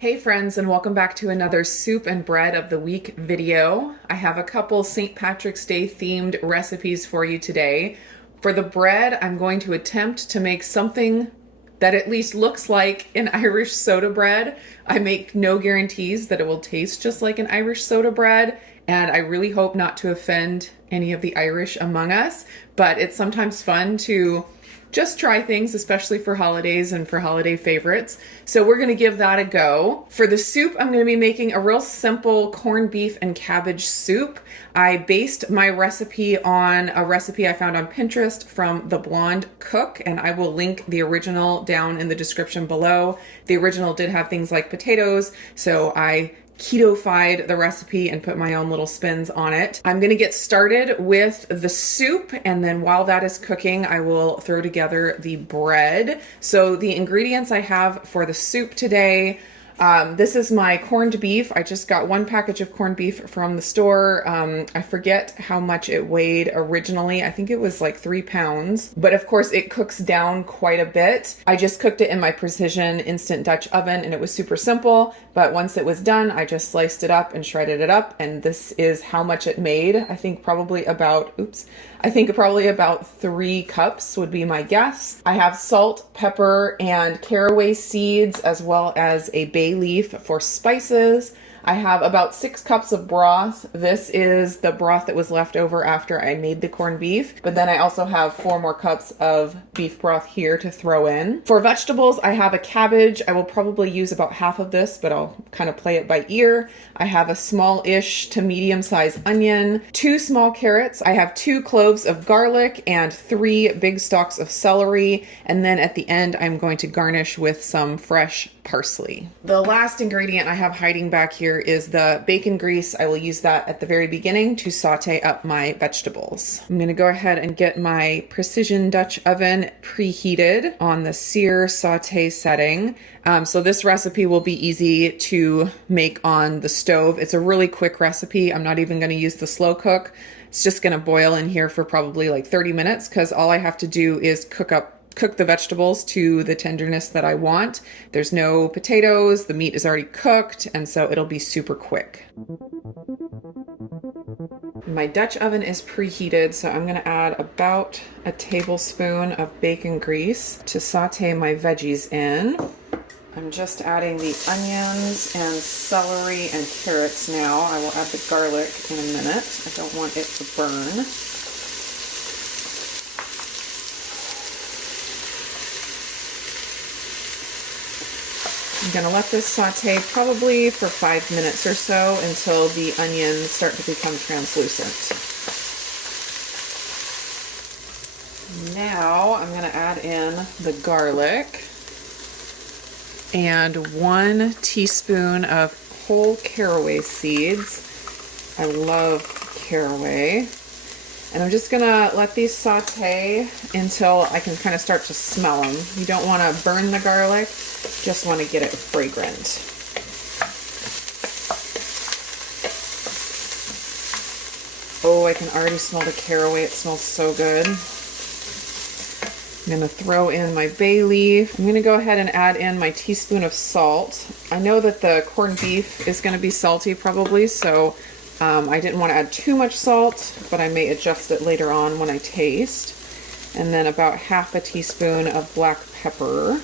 Hey friends, and welcome back to another Soup and Bread of the Week video. I have a couple St. Patrick's Day themed recipes for you today. For the bread, I'm going to attempt to make something that at least looks like an Irish soda bread. I make no guarantees that it will taste just like an Irish soda bread, and I really hope not to offend any of the Irish among us, but it's sometimes fun to just try things, especially for holidays and for holiday favorites. So we're gonna give that a go. For the soup, I'm gonna be making a real simple corned beef and cabbage soup. I based my recipe on a recipe I found on Pinterest from The Blonde Cook, and I will link the original down in the description below. The original did have things like potatoes, so I keto-fied the recipe and put my own little spins on it. I'm gonna get started with the soup, and then while that is cooking, I will throw together the bread. So the ingredients I have for the soup today, this is my corned beef. I just got one package of corned beef from the store. I forget how much it weighed originally. I think it was like 3 pounds, but of course it cooks down quite a bit. I just cooked it in my Precision Instant Dutch oven and it was super simple, but once it was done, I just sliced it up and shredded it up, and this is how much it made. I think probably about 3 cups would be my guess. I have salt, pepper, and caraway seeds, as well as a bay leaf for spices. I have about 6 cups of broth. This is the broth that was left over after I made the corned beef, but then I also have 4 more cups of beef broth here to throw in. For vegetables, I have a cabbage. I will probably use about half of this, but I'll kind of play it by ear. I have a small-ish to medium-sized onion, 2 small carrots. I have 2 cloves of garlic and 3 big stalks of celery, and then at the end, I'm going to garnish with some fresh parsley. The last ingredient I have hiding back here is the bacon grease. I will use that at the very beginning to saute up my vegetables. I'm gonna go ahead and get my Precision Dutch oven preheated on the sear saute setting. So this recipe will be easy to make on the stove. It's a really quick recipe. I'm not even gonna use the slow cook. It's just gonna boil in here for probably like 30 minutes because all I have to do is cook the vegetables to the tenderness that I want. There's no potatoes, the meat is already cooked, and so it'll be super quick. My Dutch oven is preheated, so I'm gonna add about a tablespoon of bacon grease to saute my veggies in. I'm just adding the onions and celery and carrots now. I will add the garlic in a minute. I don't want it to burn. I'm gonna let this saute probably for 5 minutes or so until the onions start to become translucent. Now I'm gonna add in the garlic and 1 teaspoon of whole caraway seeds. I love caraway. And I'm just gonna let these saute until I can kind of start to smell them. You don't wanna burn the garlic, just wanna get it fragrant. Oh, I can already smell the caraway, it smells so good. I'm gonna throw in my bay leaf. I'm gonna go ahead and add in my teaspoon of salt. I know that the corned beef is gonna be salty probably, so I didn't want to add too much salt, but I may adjust it later on when I taste. And then about half a teaspoon of black pepper.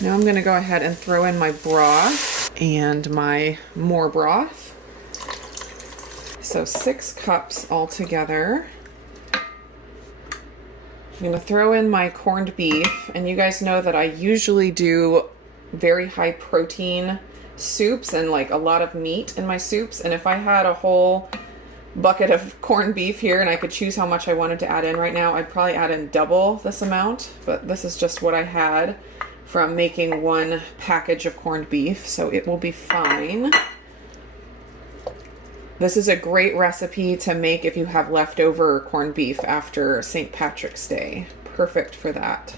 Now I'm going to go ahead and throw in my broth and my more broth. So 6 cups altogether. I'm going to throw in my corned beef, and you guys know that I usually do very high protein soups and like a lot of meat in my soups, and if I had a whole bucket of corned beef here and I could choose how much I wanted to add in right now, I'd probably add in double this amount, but this is just what I had from making 1 package of corned beef, so it will be fine. This is a great recipe to make if you have leftover corned beef after St. Patrick's Day. Perfect for that.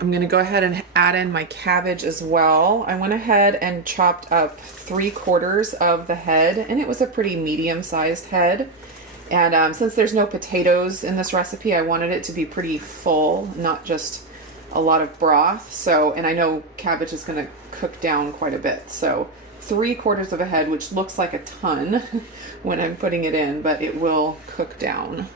I'm gonna go ahead and add in my cabbage as well. I went ahead and chopped up 3/4 of the head, and it was a pretty medium-sized head. And since there's no potatoes in this recipe, I wanted it to be pretty full, not just a lot of broth. So, and I know cabbage is going to cook down quite a bit. So 3/4 of a head, which looks like a ton when I'm putting it in, but it will cook down.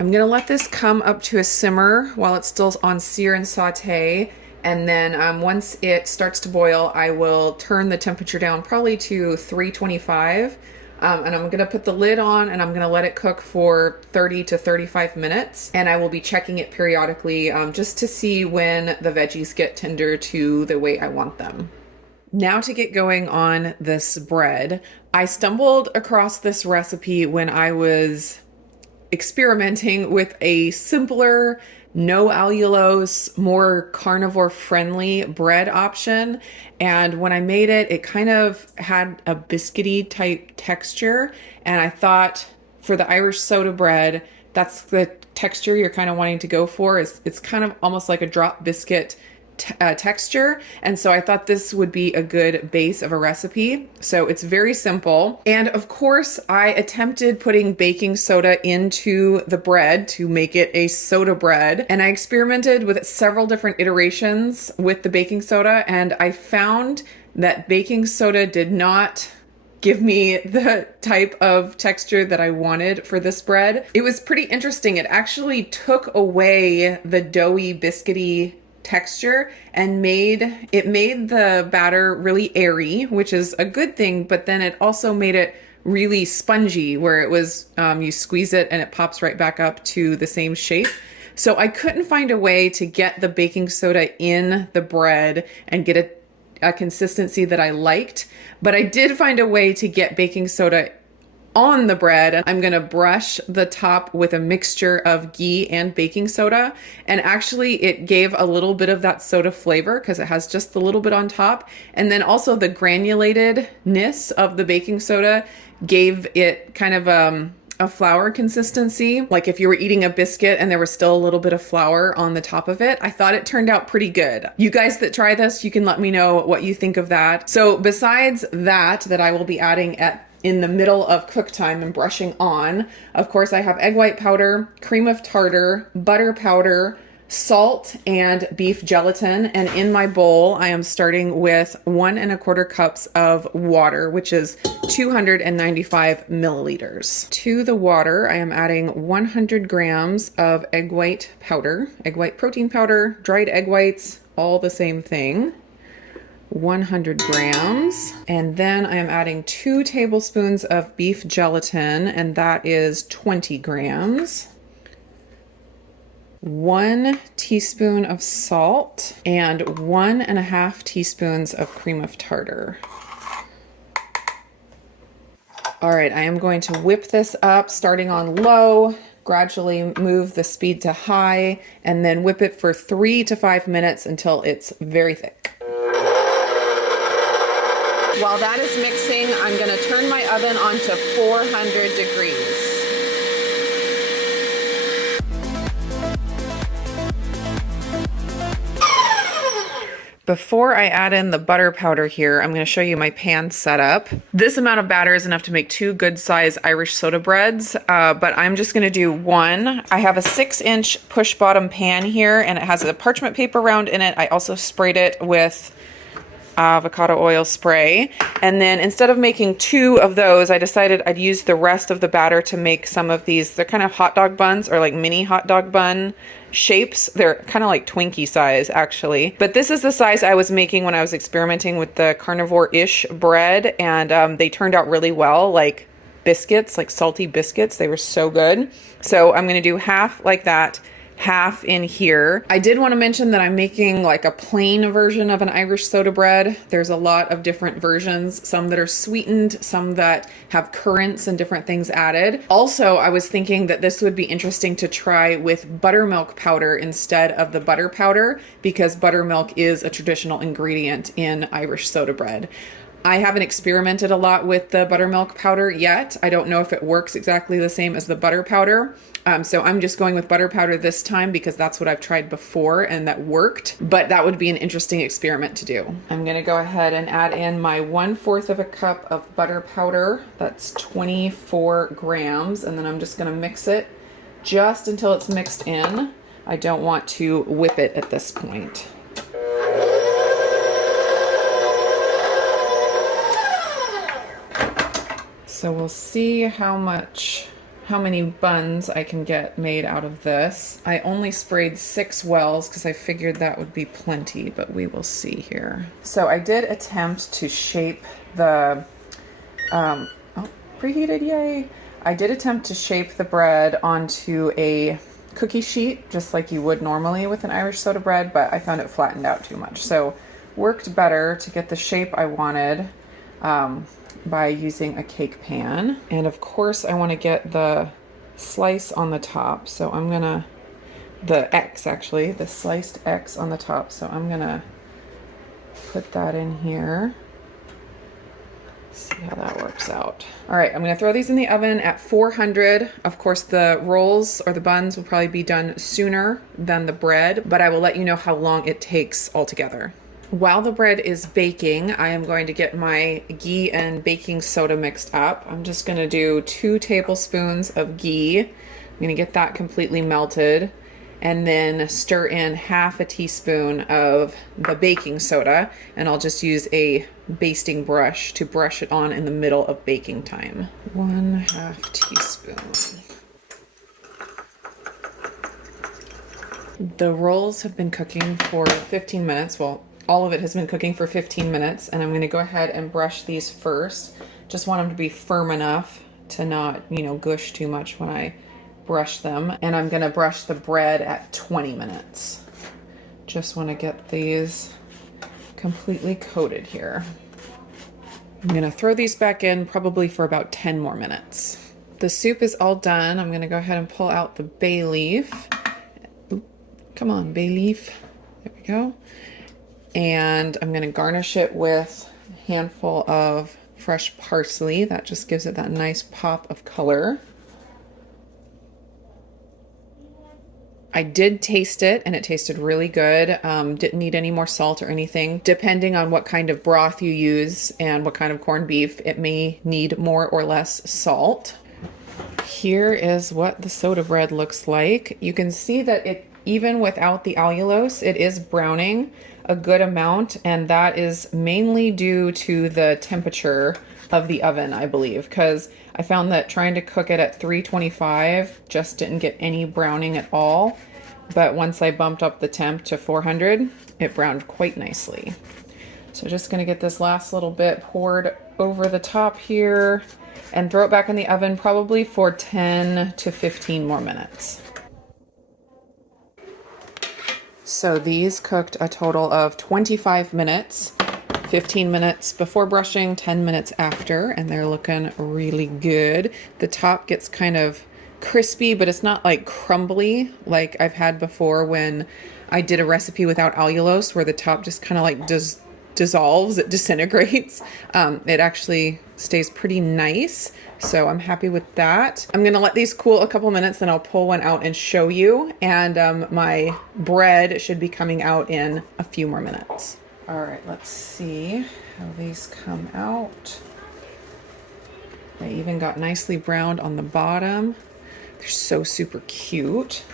I'm gonna let this come up to a simmer while it's still on sear and saute. And then once it starts to boil, I will turn the temperature down probably to 325. And I'm gonna put the lid on and I'm gonna let it cook for 30 to 35 minutes. And I will be checking it periodically just to see when the veggies get tender to the way I want them. Now to get going on this bread. I stumbled across this recipe when I was experimenting with a simpler, no allulose, more carnivore friendly bread option. And when I made it, it kind of had a biscuity type texture. And I thought for the Irish soda bread, that's the texture you're kind of wanting to go for. It's kind of almost like a drop biscuit texture. And so I thought this would be a good base of a recipe. So it's very simple. And of course, I attempted putting baking soda into the bread to make it a soda bread. And I experimented with several different iterations with the baking soda. And I found that baking soda did not give me the type of texture that I wanted for this bread. It was pretty interesting. It actually took away the doughy, biscuity texture and made the batter really airy, which is a good thing, but then it also made it really spongy where it was you squeeze it and it pops right back up to the same shape. So I couldn't find a way to get the baking soda in the bread and get a consistency that I liked, but I did find a way to get baking soda on the bread. I'm gonna brush the top with a mixture of ghee and baking soda. And actually it gave a little bit of that soda flavor because it has just a little bit on top. And then also the granulatedness of the baking soda gave it kind of a flour consistency. Like if you were eating a biscuit and there was still a little bit of flour on the top of it. I thought it turned out pretty good. You guys that try this, you can let me know what you think of that. So besides that I will be adding in the middle of cook time and brushing on, of course, I have egg white powder, cream of tartar, butter powder, salt, and beef gelatin. And in my bowl, I am starting with 1 1/4 cups of water, which is 295 milliliters. To the water, I am adding 100 grams of egg white powder, egg white protein powder, dried egg whites, all the same thing. 100 grams. And then I am adding 2 tablespoons of beef gelatin, and that is 20 grams. 1 teaspoon of salt and 1.5 teaspoons of cream of tartar. All right, I am going to whip this up starting on low, gradually move the speed to high, and then whip it for 3 to 5 minutes until it's very thick. While that is mixing, I'm going to turn my oven on to 400 degrees. Before I add in the butter powder here, I'm going to show you my pan setup. This amount of batter is enough to make 2 good size Irish soda breads, but I'm just going to do 1. I have a 6-inch push bottom pan here, and it has a parchment paper round in it. I also sprayed it with avocado oil spray. And then instead of making 2 of those, I decided I'd use the rest of the batter to make some of these. They're kind of hot dog buns, or like mini hot dog bun shapes. They're kind of like Twinkie size actually. But this is the size I was making when I was experimenting with the carnivore-ish bread, and they turned out really well, like biscuits, like salty biscuits. They were so good. So I'm going to do half like that, half in here. I did want to mention that I'm making like a plain version of an Irish soda bread. There's a lot of different versions, some that are sweetened, some that have currants and different things added. Also, I was thinking that this would be interesting to try with buttermilk powder instead of the butter powder, because buttermilk is a traditional ingredient in Irish soda bread. I haven't experimented a lot with the buttermilk powder yet. I don't know if it works exactly the same as the butter powder. So I'm just going with butter powder this time because that's what I've tried before and that worked, but that would be an interesting experiment to do. I'm gonna go ahead and add in my 1/4 of a cup of butter powder. That's 24 grams. And then I'm just gonna mix it just until it's mixed in. I don't want to whip it at this point. So we'll see how many buns I can get made out of this. I only sprayed 6 wells because I figured that would be plenty, but we will see here. So I did attempt to shape the, oh, preheated, yay. I did attempt to shape the bread onto a cookie sheet, just like you would normally with an Irish soda bread, but I found it flattened out too much. So worked better to get the shape I wanted by using a cake pan. And of course I want to get the slice on the top. So I'm gonna, the X actually, the sliced X on the top. So I'm gonna put that in here. See how that works out. All right, I'm gonna throw these in the oven at 400. Of course, the rolls or the buns will probably be done sooner than the bread, but I will let you know how long it takes altogether. While the bread is baking, I am going to get my ghee and baking soda mixed up. I'm just gonna do 2 tablespoons of ghee. I'm gonna get that completely melted and then stir in half a teaspoon of the baking soda, and I'll just use a basting brush to brush it on in the middle of baking time. 1/2 teaspoon. The rolls have been cooking for 15 minutes. Well, all of it has been cooking for 15 minutes, and I'm gonna go ahead and brush these first. Just want them to be firm enough to not, you know, gush too much when I brush them. And I'm gonna brush the bread at 20 minutes. Just wanna get these completely coated here. I'm gonna throw these back in probably for about 10 more minutes. The soup is all done. I'm gonna go ahead and pull out the bay leaf. Oop, come on, bay leaf. There we go. And I'm gonna garnish it with a handful of fresh parsley. That just gives it that nice pop of color. I did taste it and it tasted really good. Didn't need any more salt or anything. Depending on what kind of broth you use and what kind of corned beef, it may need more or less salt. Here is what the soda bread looks like. You can see that it, even without the allulose, it is browning a good amount, and that is mainly due to the temperature of the oven, I believe, because I found that trying to cook it at 325 just didn't get any browning at all. But once I bumped up the temp to 400, it browned quite nicely. So just gonna get this last little bit poured over the top here and throw it back in the oven probably for 10 to 15 more minutes. So these cooked a total of 25 minutes, 15 minutes before brushing, 10 minutes after, and they're looking really good. The top gets kind of crispy, but it's not like crumbly like I've had before when I did a recipe without allulose where the top just kind of like dissolves, it disintegrates. It actually stays pretty nice. So I'm happy with that. I'm gonna let these cool a couple minutes, then I'll pull one out and show you. And my bread should be coming out in a few more minutes. All right, let's see how these come out. They even got nicely browned on the bottom. They're so super cute.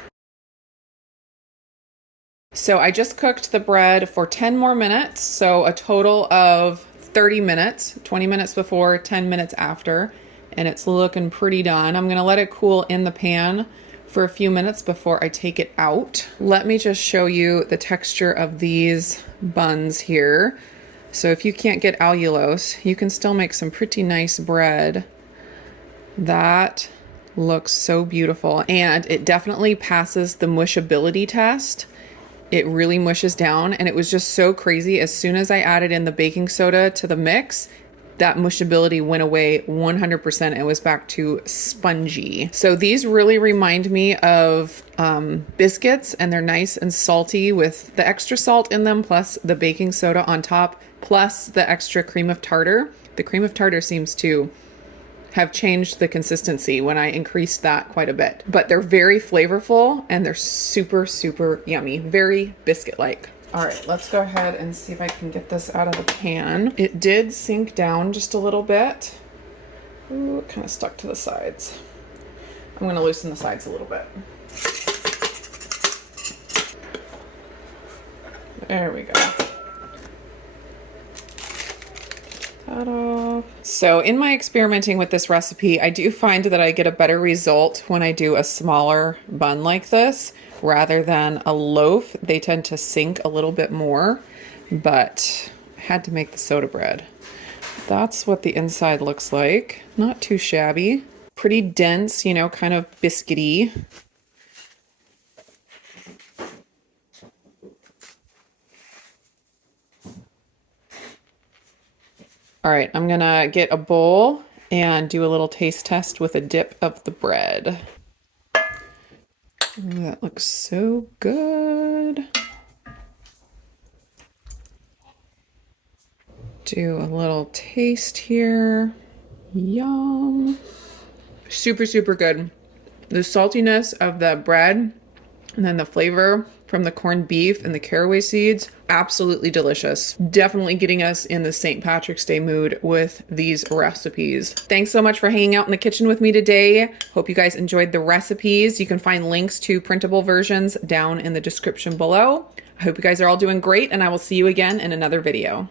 So I just cooked the bread for 10 more minutes. So a total of 30 minutes, 20 minutes before, 10 minutes after. And it's looking pretty done. I'm gonna let it cool in the pan for a few minutes before I take it out. Let me just show you the texture of these buns here. So if you can't get allulose, you can still make some pretty nice bread. That looks so beautiful, and it definitely passes the mushability test. It really mushes down, and it was just so crazy. As soon as I added in the baking soda to the mix, that mushability went away 100% and was back to spongy. So these really remind me of biscuits, and they're nice and salty with the extra salt in them, plus the baking soda on top, plus the extra cream of tartar. The cream of tartar seems to have changed the consistency when I increased that quite a bit. But they're very flavorful and they're super, super yummy. Very biscuit-like. All right, let's go ahead and see if I can get this out of the pan. It did sink down just a little bit. Ooh, it kind of stuck to the sides. I'm gonna loosen the sides a little bit. There we go. Ta-da. So in my experimenting with this recipe, I do find that I get a better result when I do a smaller bun like this rather than a loaf. They tend to sink a little bit more, but I had to make the soda bread. That's what the inside looks like. Not too shabby. Pretty dense, you know, kind of biscuity. All right, I'm gonna get a bowl and do a little taste test with a dip of the bread. Ooh, that looks so good. Do a little taste here. Yum. Super, super good. The saltiness of the bread and then the flavor from the corned beef and the caraway seeds, absolutely delicious. Definitely getting us in the St. Patrick's Day mood with these recipes. Thanks so much for hanging out in the kitchen with me today. Hope you guys enjoyed the recipes. You can find links to printable versions down in the description below. I hope you guys are all doing great, and I will see you again in another video.